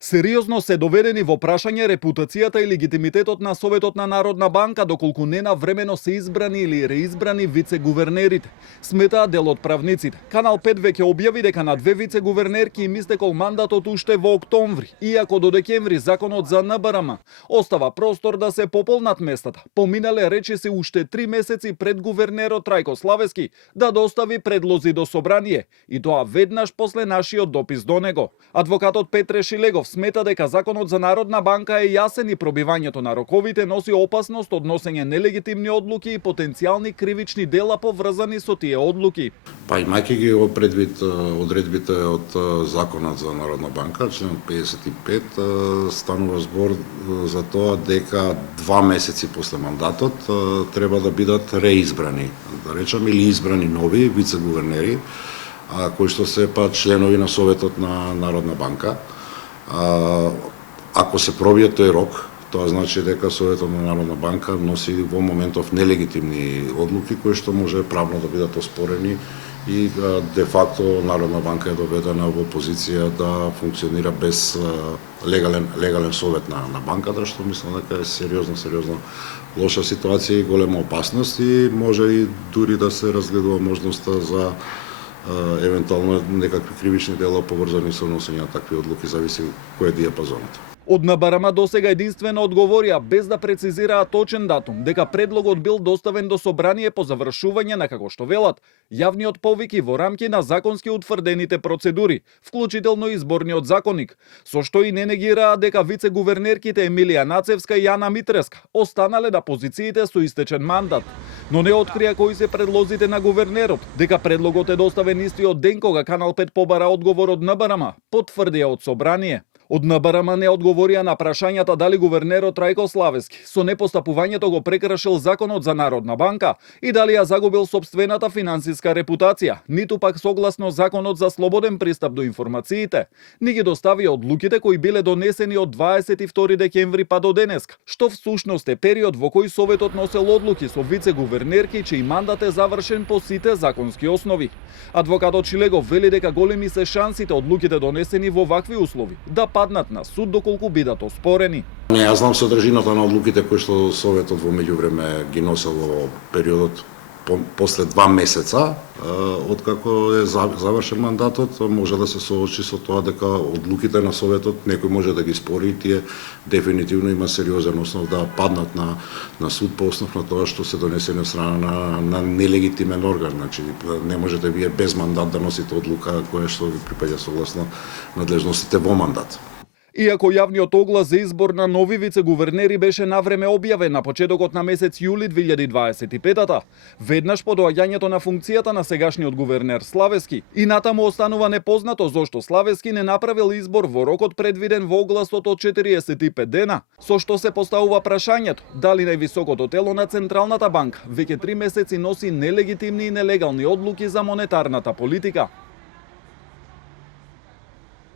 Сериозно се доведени во прашање репутацијата и легитимитетот на Советот на Народна банка доколку не навремено се избрани или реизбрани вице-гувернерите, сметаат дел од правниците. Канал 5 веќе објави дека на две вице-гувернерки им истекол мандатот уште во октомври, иако до декември законот за НБРМ остава простор да се пополнат местата. Поминале речиси уште 3 месеци пред гувернерот Трајко Славески да достави предлози до собрание, и тоа веднаш после нашиот допис до него. Адвокатот Петре Шилегов смета дека законот за Народна банка е јасен и пробивањето на роковите носи опасност од носење нелегитимни одлуки и потенцијални кривични дела поврзани со тие одлуки. Па имајќи ги предвид одредбите од законот за Народна банка, член 55, станува збор за тоа дека 2 месеци после мандатот треба да бидат реизбрани, да речам, или избрани нови вице-гувернери, кои што се па членови на Советот на Народна банка. Ако се пробие тој рок, тоа значи дека Советот на Народна банка носи во моментов нелегитимни одлуки кои што може правно да бидат оспорени и де факто Народна банка е доведена во позиција да функционира без легален совет на банката, што мислам дека е сериозно лоша ситуација и голема опасност, и може и дури да се разгледува можноста за евентуално некакви кривични дела поврзани со носење на такви одлуки, зависи кој е диапазонот. Од НБРМ досега единствено одговорија, без да прецизираа точен датум, дека предлогот бил доставен до собрание по завршување на, како што велат, јавниот повики во рамки на законски утврдените процедури, вклучително изборниот законник, со што и не негираа дека вице-гувернерките Емилија Нацевска и Јана Митреска останале на позициите со истечен мандат. Но не открија кои се предлозите на гувернерот, дека предлогот е доставен истиот ден кога Канал 5 побара одговор од НБРМ, потврдија од собрание. Од НБРМ не одговорија на прашањата дали гувернерот Трајко Славески со непостапувањето го прекршил законот за Народна банка и дали ја загубил сопствената финансиска репутација, ниту пак согласно законот за слободен пристап до информациите, ни ги доставија одлуките кои биле донесени од 22 декември па до денеска, што всушност е период во кој Советот носел одлуки со вице-гувернерки чиј мандат е завршен по сите законски основи. Адвокатот Шилегов вели дека големи се шансите одлуките донесени во вакви услови да паднат на суд доколку бидат оспорени. Не, јас знам содржината на одлуките кои што Советот во меѓувреме ги носел во периодот после 2 месеца, откако е завршен мандатот, може да се соочи со тоа дека одлуките на Советот некој може да ги спори, и тие дефинитивно има сериозен основ да паднат на суд по основ на тоа што се донесени од страна на нелегитимен орган. Значи, не можете вие без мандат да носите одлука која што ви припаѓа согласно надлежностите во мандат. Иако јавниот оглас за избор на нови вице-гувернери беше навреме објавен на почетокот на месец јули 2025-та, веднаш по доаѓањето на функцијата на сегашниот гувернер Славески, и натаму останува непознато зошто Славески не направил избор во рокот предвиден во огласот од 45 дена, со што се поставува прашањето дали највисокото тело на Централната банка веќе 3 месеци носи нелегитимни и нелегални одлуки за монетарната политика.